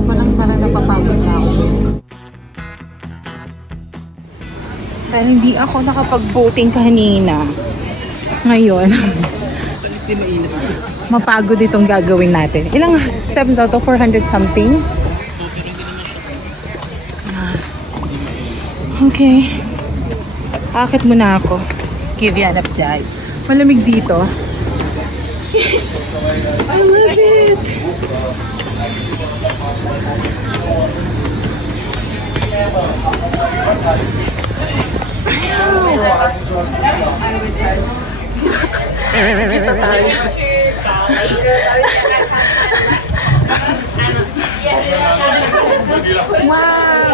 ko pa lang parang napapagod na ako. Dahil hindi ako nakapag-boating kanina. Ngayon, mapagod itong gagawin natin. Ilang steps daw to? 400 something? Okay. Akit muna ako. Give you an update. Malamig dito. I love it! Ito tayo. Wow!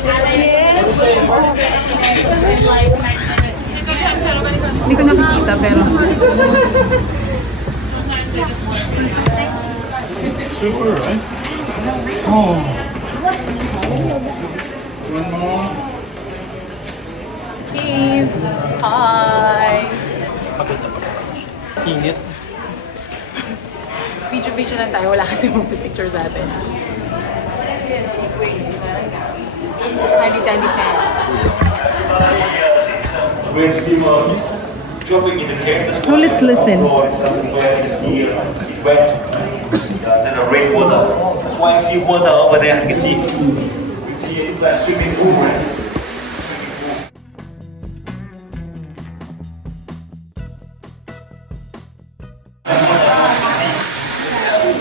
Yes! Hindi ko nakikita pero Super, right? Oh. One more. Steve! Hi! Init. Video lang tayo. Wala kasi mag-picture sa atin. Handy-dandy pen. Where's the jumping in the cave? So let's listen. Where you see wet, then a rainwater. That's why you see water over there. You can see, that swimming pool.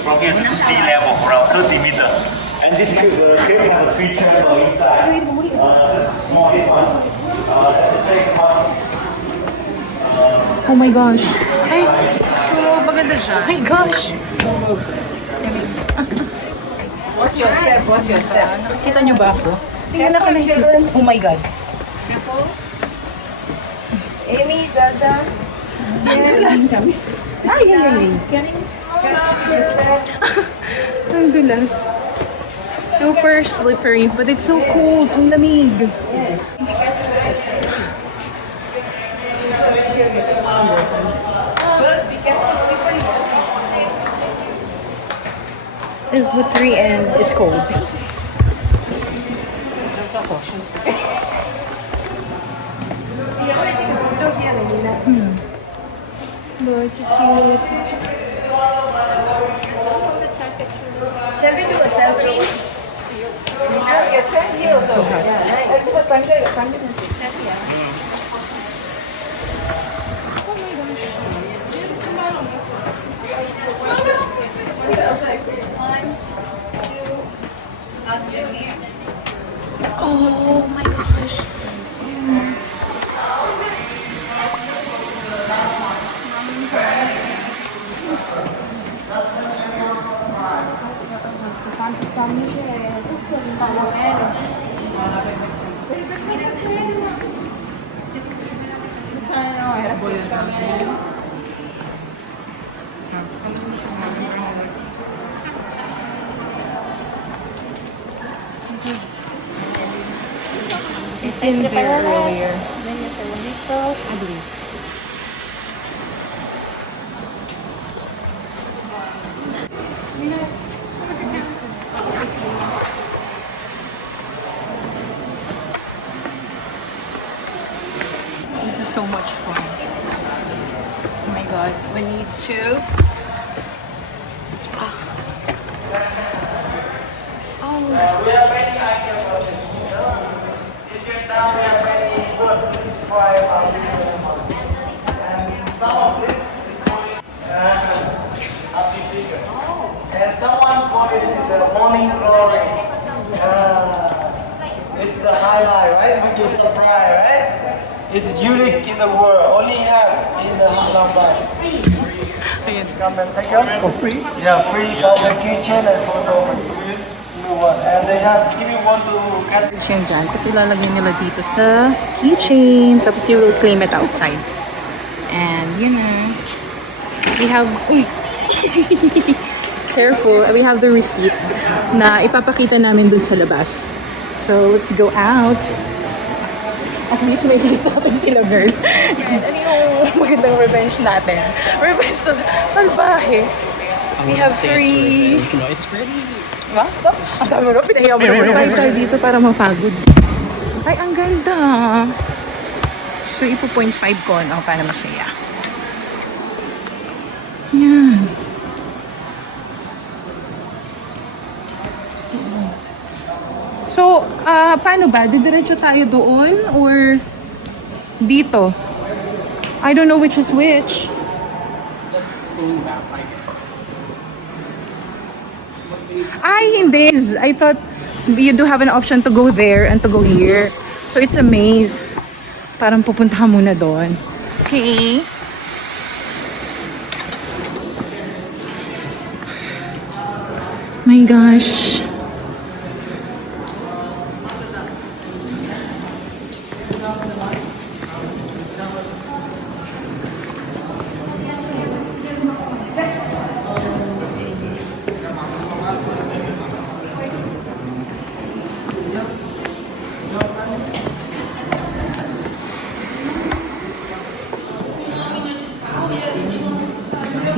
From here to sea level, around 30 meters. And this cave has a three chamber inside. Smallest one, the second one. Oh my gosh. Ay, so maganda siya. Oh my gosh. Watch your step, watch your step. Nakikita niyo ba ako? Tingnan na ka na yun. Oh my God. Careful. Amy, Dada. Ang dulas. Ay, ay, ay. Ang dulas. Super slippery, but it's so cold. Ang lamig. It's slippery and it's cold. Lord, so cute. Shall we do a selfie? Yes, stand here also. So hot. Let's put selfie. Oh my gosh. It's been there earlier. I believe. This is so much fun. Oh my God, we need to. Oh. We have many items of this. If you're down, we have many good. This is why I'm and some of this are bigger. And someone called it the morning glory. It's the highlight, right? Which is surprise, right? It's unique in the world. Only have in the Hong Kong Bar. Ayan. Come and take it for free. Yeah, free the kitchen and photo. And they have, if you want to get Siya dyan. Kasi lalagyan nila dito sa keychain. Tapos you will claim it outside. And yun na. We have... Uy! Careful. We have the receipt na ipapakita namin dun sa labas. So, let's go out. At least may dito natin sila, girl. And ano yung magandang revenge natin? Revenge to salbahe. We have free... It's pretty Diba? Ang dami mo, pinahiya mo naman. Bye tayo dito para mapagod. Ay, ang ganda. So, ipo 0.5 ko, no, para masaya. Yan. So, paano ba? Didiretso tayo doon or dito? I don't know which is which. Let's go back, I guess. Ay, hindi. I thought you do have an option to go there and to go here. So, it's a maze. Parang pupunta ka muna doon. Okay. My gosh.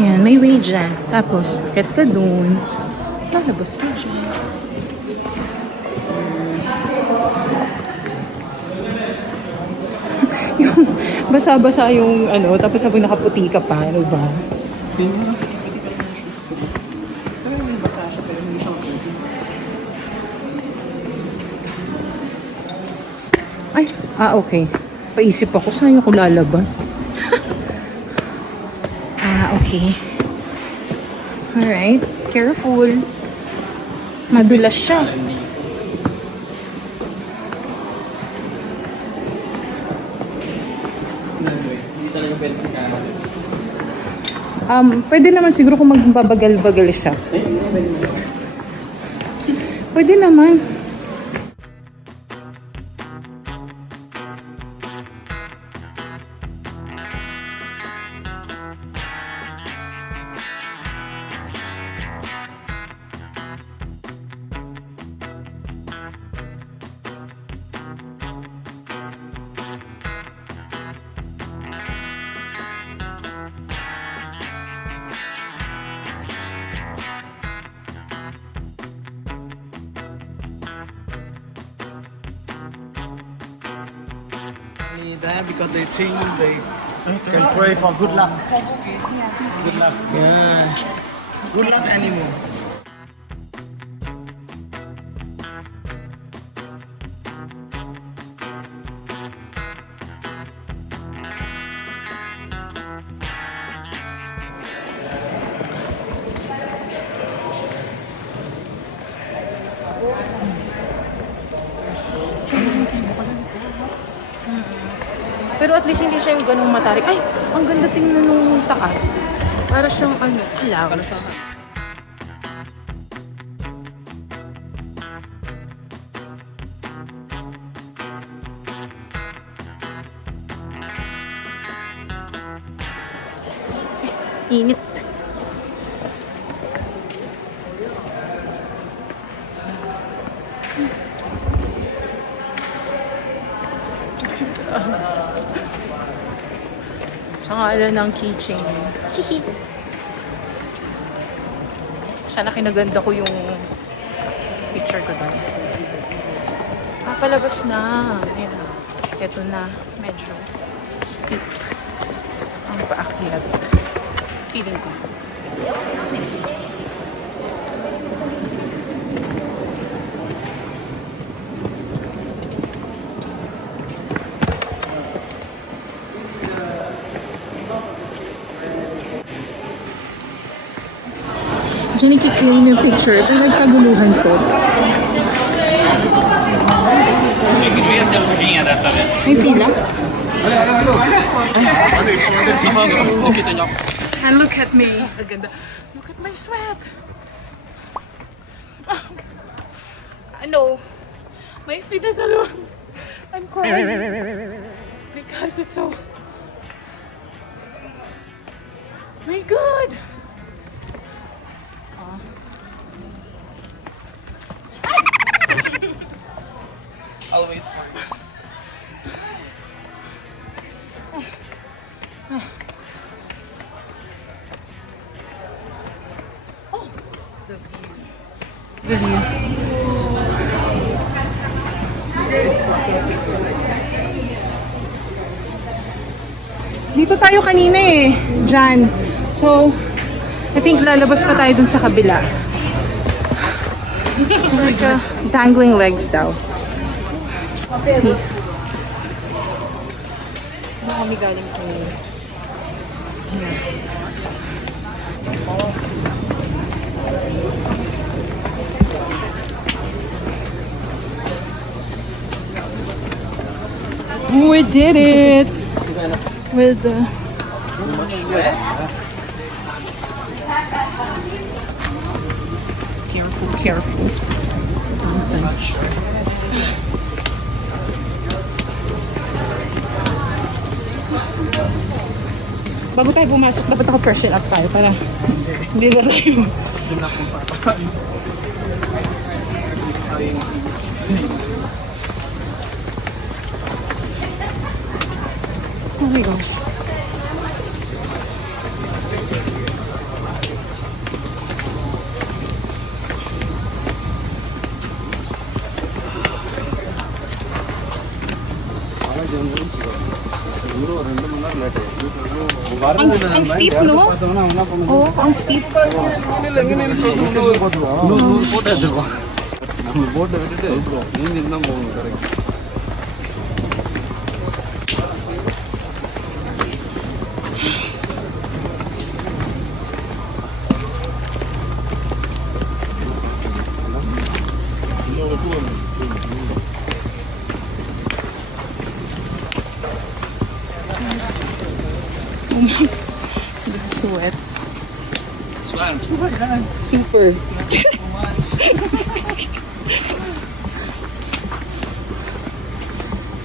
Yan, may way dyan. Tapos, akit ka dun. Lalabas ka dyan. Yung basa-basa yung ano, tapos habang nakaputi ka pa, ano ba? Ay, okay. Paisip ako, saan ako lalabas? Okay. Alright. Careful. Madulas siya. Hindi talaga pwede sa kanan. Pwede naman siguro kung magbabagal-bagal siya. Pwede naman. That because they think they can pray for good luck. Good luck. Yeah. Good luck animal. Pero at least hindi siya yung ganung matarik. Ay, ang ganda tingnan nung taas. Para siyang ano, clouds. Init. Sa ngalan ng keychain. Hihi. Sana kinaganda ko yung picture ko doon. Palabas na. Ayan. Ito na. Medyo steep ang paakyat. Feeling ko. Diyan i-claim yung picture. Ito nagkaguluhan ko. May pila? And look at me. Ang ganda. Look at my sweat. No. My feet is alone. I'm crying. Because it's so... My God. Always. the view. Dito tayo kanina eh, Jan. So, I think lalabas pa tayo dun sa kabila. Like dangling legs daw. See? Ano kami galing kanina? We did it! With the... Careful, careful. Don't touch. Bago tayo pumasok, dapat ako-freshen up tayo para hindi na tayo. Oh my gosh. Ang steep, no? Oo, ang steep. Sweat. Super.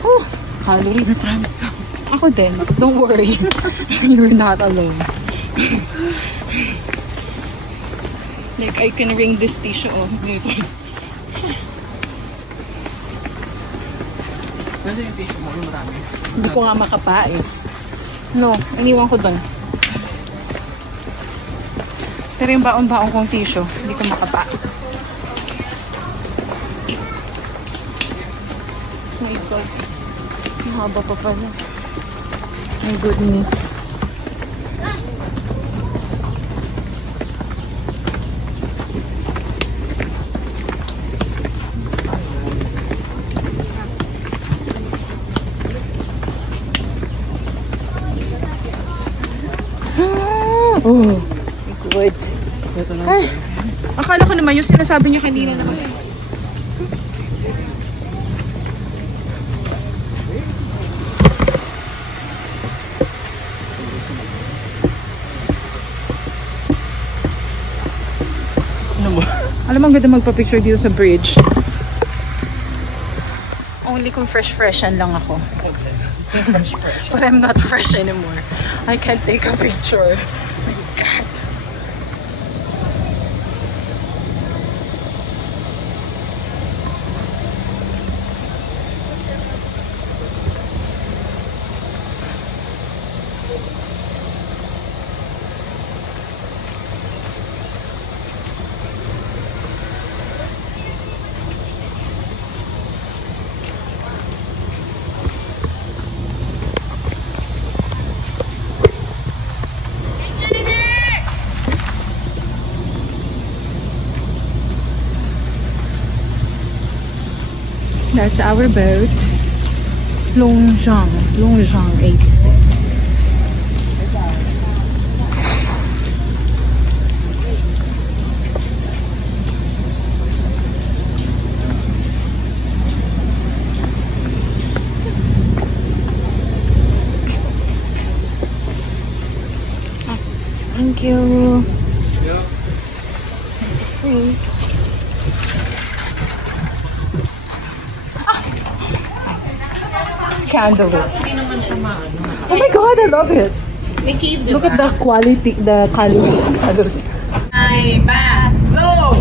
Oh, calories. Ako din. Don't worry. You're not alone. Like, I can ring this tissue off. Dito. Hindi ko nga makapa eh. No, iniwan ko doon. Pero yung baon-baon kong tissue, hindi ko makapa. My God. Ang haba pa pala. My goodness. Oh, good. Ay, akala ko naman yung sinasabi niyo kanina naman. Alam mo, ang ganda magpa-picture dito sa bridge. Only kung fresh-freshan lang ako. But I'm not fresh anymore. I can't take a picture. My God. That's our boat. Longzhang 86. Thank you. Scandalous. Oh my God, I love it. Look at the quality, the colors. Hi, Bazo!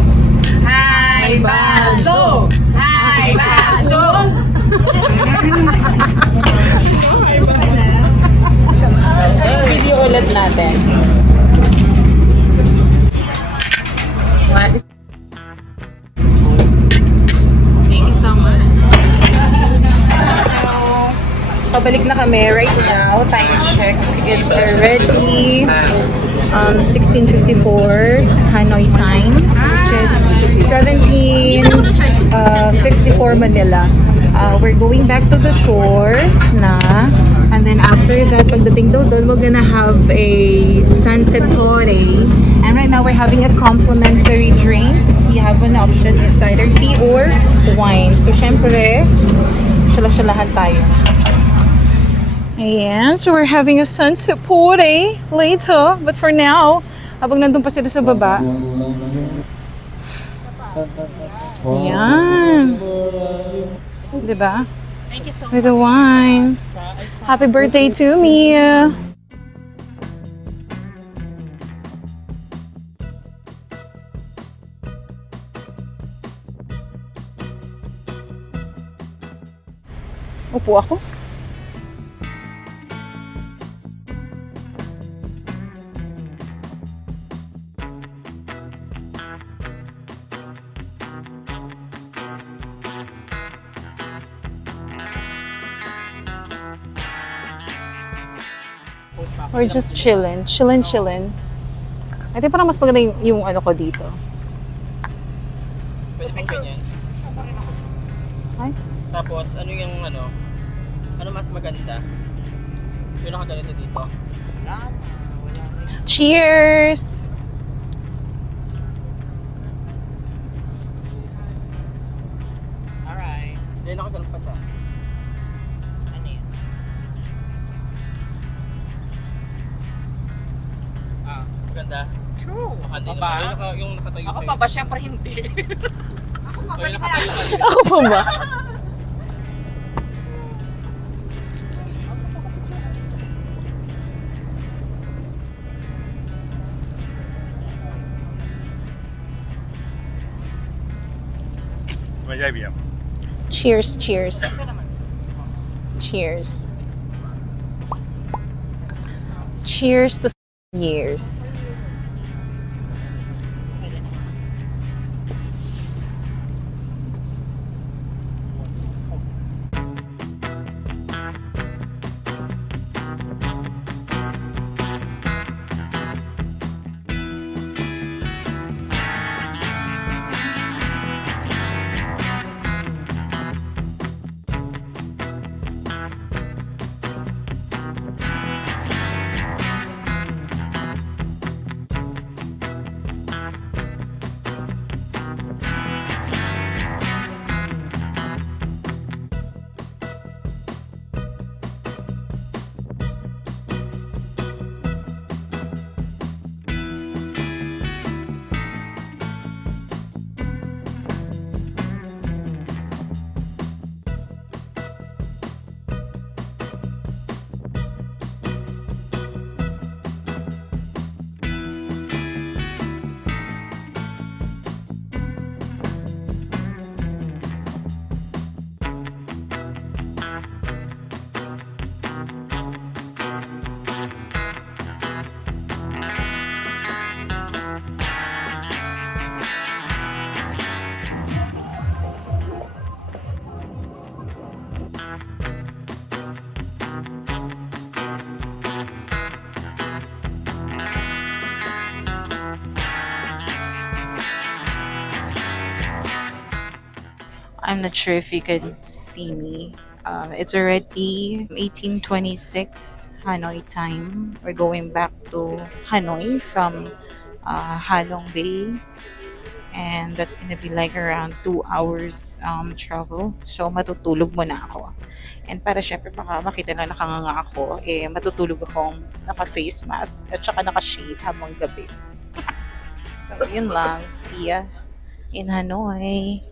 Hi, Bazo! Hi, Bazo! Video ulit natin. kami right now. Time check. It's already 16:54 Hanoi time, which is 17:54 Manila. We're going back to the shore na. And then after that, pagdating doon, we're gonna have a sunset party. And right now, we're having a complimentary drink. We have an option. It's either tea or wine. So, syempre, shala-shalahan tayo. Ayan. So, we're having a sunset party later. But for now, habang nandun pa sila sa baba. Ayan. Diba? With the wine. Happy birthday to me. Upo ako. We're just chilling. Chilling. I think parang mas maganda yung ano ko dito. Pwede pang ganyan. Ay? Tapos, ano yung ano? Ano mas maganda? Yung nakaganito dito. Cheers! Alright. Yung nakaganon pa siya. Anis. Maganda. True. Yung nakatayo Ako sa'yo. pa ba? Siyempre hindi. Ako pa ba? Yung nakatayo sa'yo. Ako pa ba? Cheers. Cheers to years. I'm not sure if you can see me. It's already 18:26 Hanoi time. We're going back to Hanoi from Halong Bay. And that's gonna be like around 2 hours travel. So, matutulog muna ako. And para syempre baka makita na nakanganga ako, matutulog akong naka-face mask at saka naka-shade habang gabi. So, yun lang. See ya in Hanoi.